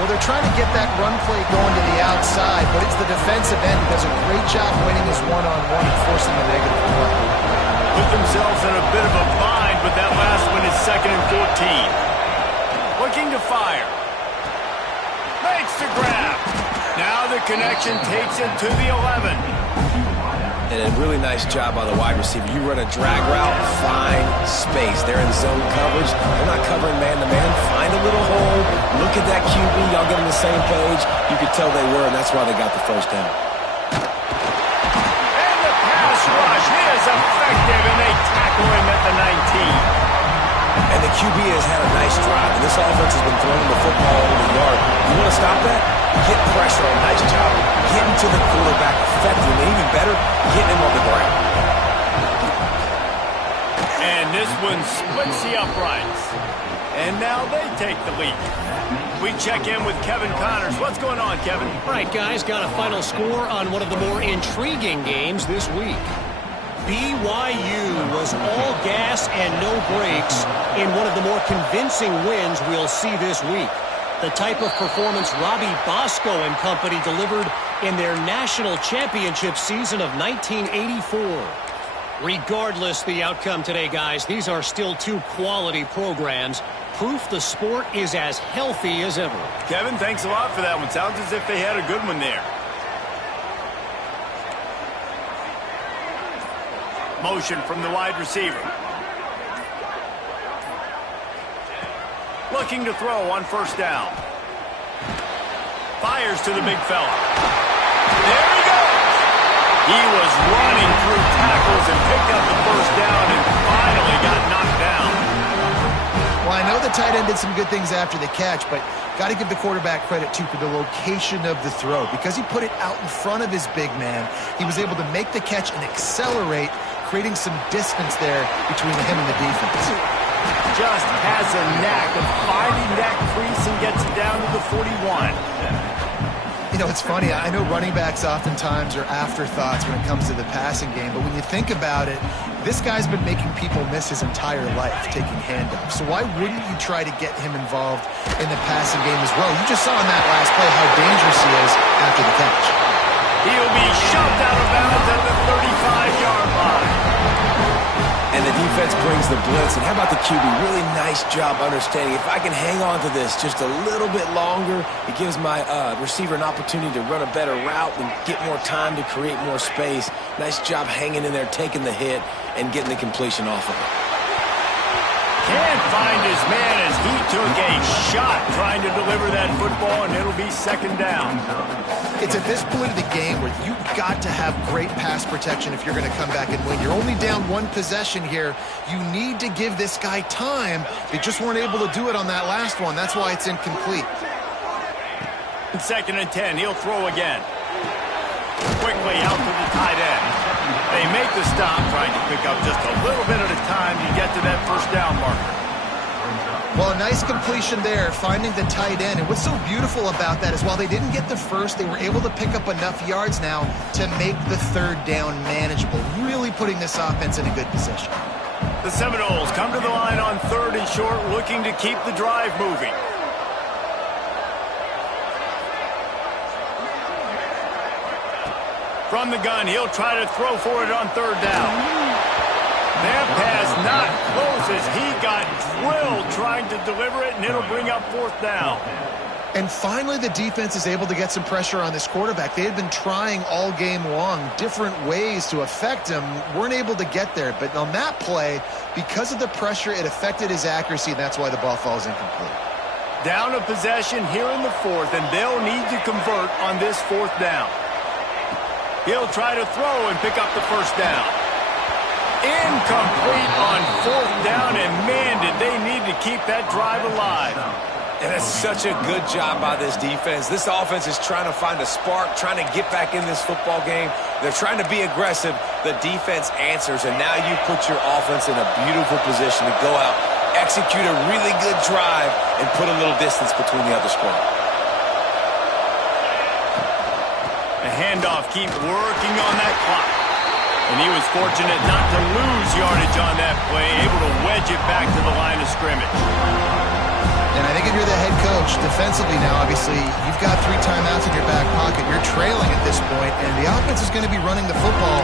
Well, they're trying to get that run play going to the outside, but it's the defensive end who does a great job winning his one-on-one and forcing the negative play. Put themselves in a bit of a bind, but that last one is 2nd and 14. Looking to fire. Makes the grab. Now the connection takes it to the 11. And a really nice job by the wide receiver. You run a drag route, find space. They're in zone coverage. They're not covering man-to-man. Find a little hole. Look at that QB. Y'all get on the same page. You could tell they were, and that's why they got the first down. And the pass rush is effective, and they tackle him at the 19. And the QB has had a nice drive. And this offense has been throwing the football over the yard. You want to stop that? Get pressure on. Nice job getting to the quarterback effectively. And even better, getting him on the ground. And this one splits the uprights. And now they take the lead. We check in with Kevin Connors. What's going on, Kevin? All right, guys, got a final score on one of the more intriguing games this week. BYU was all gas and no brakes in one of the more convincing wins we'll see this week. The type of performance Robbie Bosco and company delivered in their national championship season of 1984. Regardless the outcome today, guys, these are still two quality programs. Proof the sport is as healthy as ever. Kevin, thanks a lot for that one. Sounds as if they had a good one there. Motion from the wide receiver. Looking to throw on 1st down. Fires to the big fella. There he goes. He was running through tackles and picked up the 1st down and finally got knocked down. Well, I know the tight end did some good things after the catch, but got to give the quarterback credit, too, for the location of the throw. Because he put it out in front of his big man, he was able to make the catch and accelerate, creating some distance there between him and the defense. Just has a knack of finding that crease and gets it down to the 41. You know, it's funny. I know running backs oftentimes are afterthoughts when it comes to the passing game, but when you think about it, this guy's been making people miss his entire life taking handoffs. So why wouldn't you try to get him involved in the passing game as well? You just saw in that last play how dangerous he is after the catch. He'll be shoved out of bounds at the 35-yard line. And the defense brings the blitz. And how about the QB? Really nice job understanding. If I can hang on to this just a little bit longer, it gives my receiver an opportunity to run a better route and get more time to create more space. Nice job hanging in there, taking the hit, and getting the completion off of it. Can't find his man as he took a shot trying to deliver that football, and it'll be second down. It's at this point of the game where you've got to have great pass protection if you're going to come back and win. You're only down one possession here. You need to give this guy time. They just weren't able to do it on that last one. That's why it's incomplete. Second and 10, he'll throw again. Quickly out to the tight end. They make the stop, trying to pick up just a little bit at a time to get to that first down marker. Well, a nice completion there, finding the tight end. And what's so beautiful about that is while they didn't get the first, they were able to pick up enough yards now to make the third down manageable, really putting this offense in a good position. The Seminoles come to the line on third and short, looking to keep the drive moving. From the gun, he'll try to throw for it on third down. That pass not close as he got drilled trying to deliver it, and it'll bring up fourth down. And finally, the defense is able to get some pressure on this quarterback. They had been trying all game long different ways to affect him, weren't able to get there. But on that play, because of the pressure, it affected his accuracy, and that's why the ball falls incomplete. Down a possession here in the fourth, and they'll need to convert on this fourth down. He'll try to throw and pick up the first down. Incomplete on fourth down, and man, did they need to keep that drive alive. And that's such a good job by this defense. This offense is trying to find a spark, trying to get back in this football game. They're trying to be aggressive. The defense answers, and now you put your offense in a beautiful position to go out, execute a really good drive, and put a little distance between the other squad. The handoff keeps working on that clock. And he was fortunate not to lose yardage on that play, able to wedge it back to the line of scrimmage. And I think if you're the head coach, defensively now, obviously, you've got 3 timeouts in your back pocket. You're trailing at this point, and the offense is going to be running the football,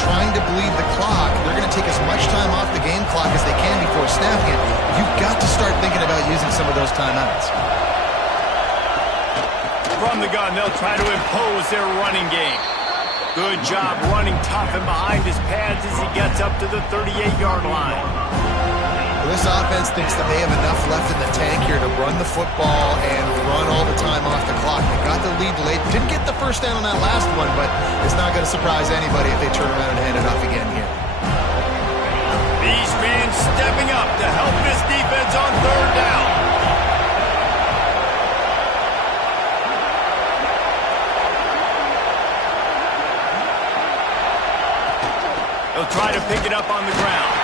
trying to bleed the clock. They're going to take as much time off the game clock as they can before snapping it. You've got to start thinking about using some of those timeouts. From the gun, they'll try to impose their running game. Good job running tough and behind his pads as he gets up to the 38-yard line. Well, this offense thinks that they have enough left in the tank here to run the football and run all the time off the clock. They got the lead late. Didn't get the first down on that last one, but it's not going to surprise anybody if they turn around and hand it off again here. These fans stepping up to help this defense on third down. He'll try to pick it up on the ground.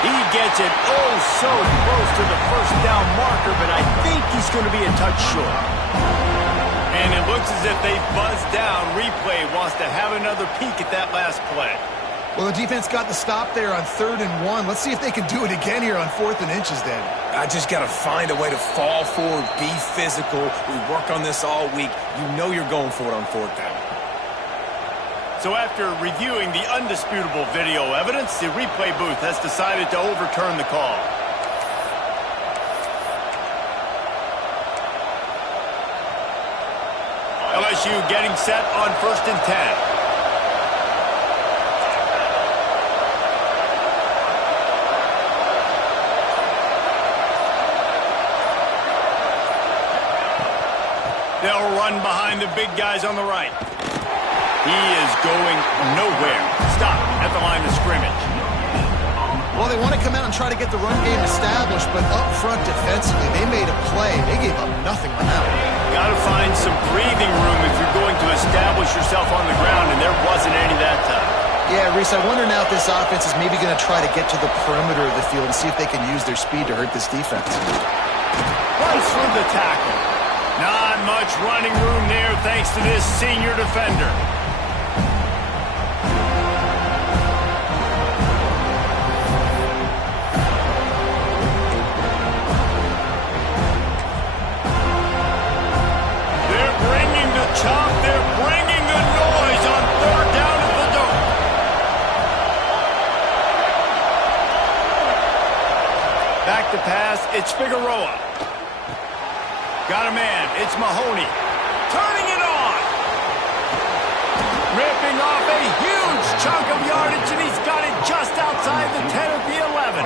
He gets it oh so close to the first down marker, but I think he's going to be a touch short. And it looks as if they buzzed down. Replay wants to have another peek at that last play. Well, the defense got the stop there on 3rd and 1. Let's see if they can do it again here on 4th and inches then. I just got to find a way to fall forward, be physical. We work on this all week. You know you're going for it on 4th down. So after reviewing the undisputable video evidence, the replay booth has decided to overturn the call. LSU getting set on 1st and 10. They'll run behind the big guys on the right. He is going nowhere. Stop at the line of scrimmage. Well, they want to come out and try to get the run game established, but up front defensively, they made a play. They gave up nothing on that one. Got to find some breathing room if you're going to establish yourself on the ground, and there wasn't any that time. Yeah, Reese, I wonder now if this offense is maybe going to try to get to the perimeter of the field and see if they can use their speed to hurt this defense. Runs through the tackle. Not much running room there thanks to this senior defender. They're bringing the chop. They're bringing the noise. to pass. It's Figueroa. Got a man. It's Mahoney. Turning it on. Ripping off a huge chunk of yardage, and he's got it just outside the 10 of the 11.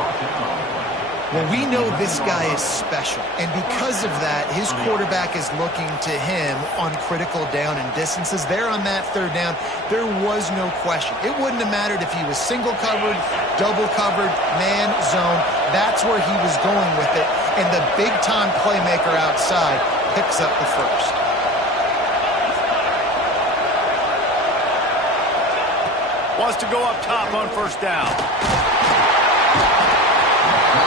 Well, we know this guy is special, and because of that, his quarterback is looking to him on critical down and distances. There on that third down, there was no question. It wouldn't have mattered if he was single covered, double covered, man, zone. That's where he was going with it, and the big-time playmaker outside picks up the first. Wants to go up top on first down.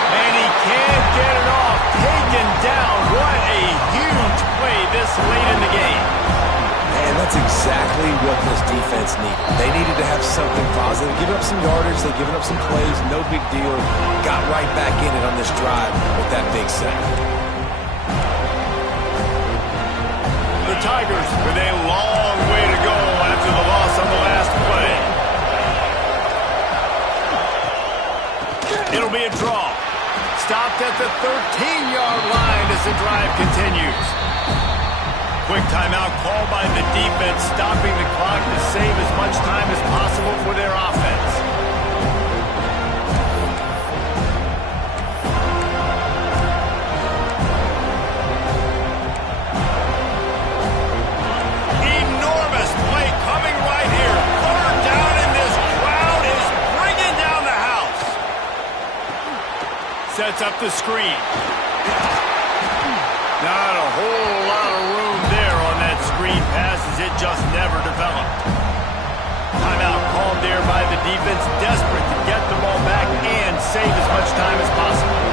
And he can't get it off. Taken down. What a huge play this late in the game. And that's exactly what this defense needed. They needed to have something positive. Giving up some yardage, they've given up some plays, no big deal. Got right back in it on this drive with that big sack. The Tigers with a long way to go after the loss on the last play. It'll be a draw. Stopped at the 13-yard line as the drive continues. Quick timeout called by the defense, stopping the clock to save as much time as possible for their offense. Enormous play coming right here. Third down, and this crowd is bringing down the house. Sets up the screen. Not a whole lot of room there on that screen pass as it just never developed. Timeout called there by the defense, desperate to get the ball back and save as much time as possible.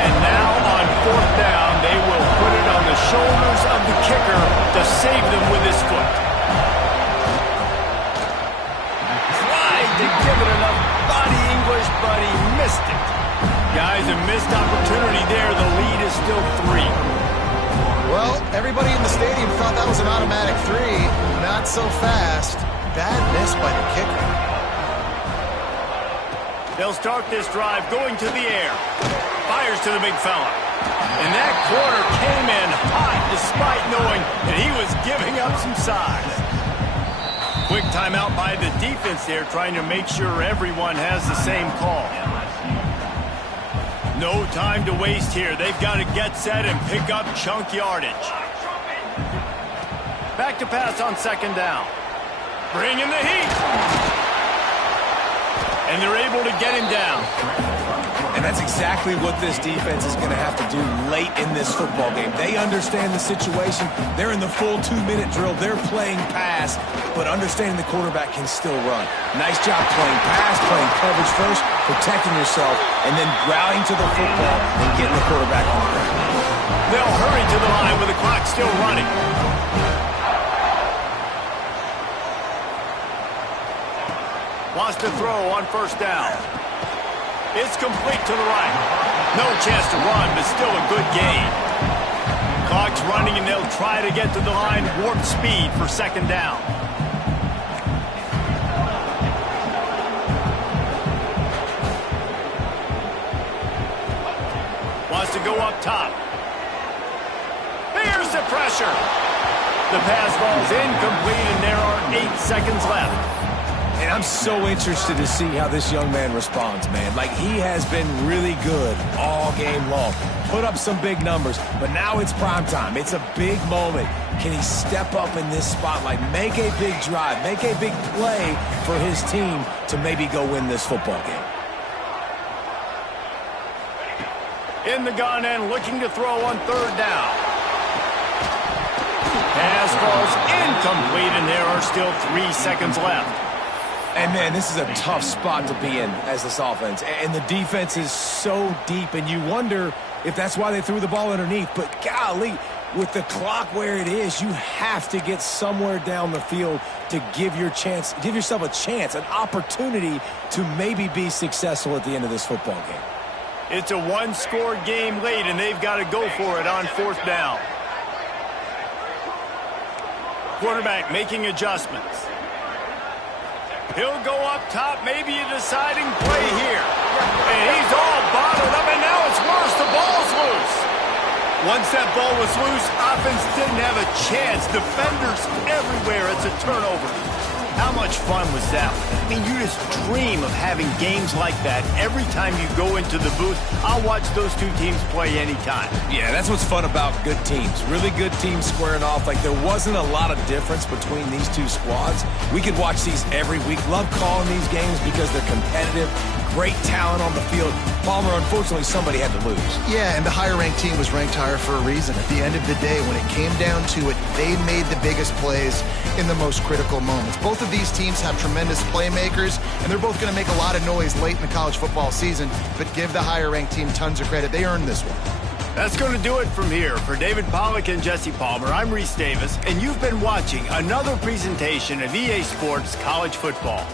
And now on fourth down, they will put it on the shoulders of the kicker to save them with his foot. Tried to give it enough body English, but he missed it. Guys, a missed opportunity there. The lead is still 3. Well, everybody in the stadium thought that was an automatic 3. Not so fast. Bad miss by the kicker. They'll start this drive going to the air. Fires to the big fella. And that corner came in hot despite knowing that he was giving up some size. Quick timeout by the defense there, trying to make sure everyone has the same call. No time to waste here. They've got to get set and pick up chunk yardage. Back to pass on second down. Bringing the heat. And they're able to get him down. And that's exactly what this defense is going to have to do late in this football game. They understand the situation. They're in the full 2-minute drill. They're playing pass, but understanding the quarterback can still run. Nice job playing pass, playing coverage first, protecting yourself, and then rallying to the football and getting the quarterback on the ground. They'll hurry to the line with the clock still running. Wants to throw on first down. It's complete to the right. No chance to run, but still a good gain. Clock's running, and they'll try to get to the line warp speed for second down. Wants to go up top. Here's the pressure. The pass falls incomplete, and there are 8 seconds left. And I'm so interested to see how this young man responds, man. Like, he has been really good all game long. Put up some big numbers, but now it's prime time. It's a big moment. Can he step up in this spotlight, make a big drive, make a big play for his team to maybe go win this football game? In the gun and looking to throw on third down. Pass falls incomplete, and there are still 3 seconds left. And, man, this is a tough spot to be in as this offense. And the defense is so deep, and you wonder if that's why they threw the ball underneath. But, golly, with the clock where it is, you have to get somewhere down the field to give yourself a chance, an opportunity to maybe be successful at the end of this football game. It's a one-score game late, and they've got to go for it on fourth down. Quarterback making adjustments. He'll go up top, maybe a deciding play here. And he's all bottled up, and now it's worse. Once that ball was loose, offense didn't have a chance. Defenders everywhere. It's a turnover. How much fun was that? I mean, you just dream of having games like that every time you go into the booth. I'll watch those two teams play anytime. Yeah, that's what's fun about good teams. Really good teams squaring off. Like, there wasn't a lot of difference between these two squads. We could watch these every week. Love calling these games because they're competitive. Great talent on the field. Palmer, unfortunately, somebody had to lose. Yeah, and the higher-ranked team was ranked higher for a reason. At the end of the day, when it came down to it, they made the biggest plays in the most critical moments. Both of these teams have tremendous playmakers, and they're both going to make a lot of noise late in the college football season, but give the higher-ranked team tons of credit. They earned this one. That's going to do it from here. For David Pollack and Jesse Palmer, I'm Reese Davis, and you've been watching another presentation of EA Sports College Football.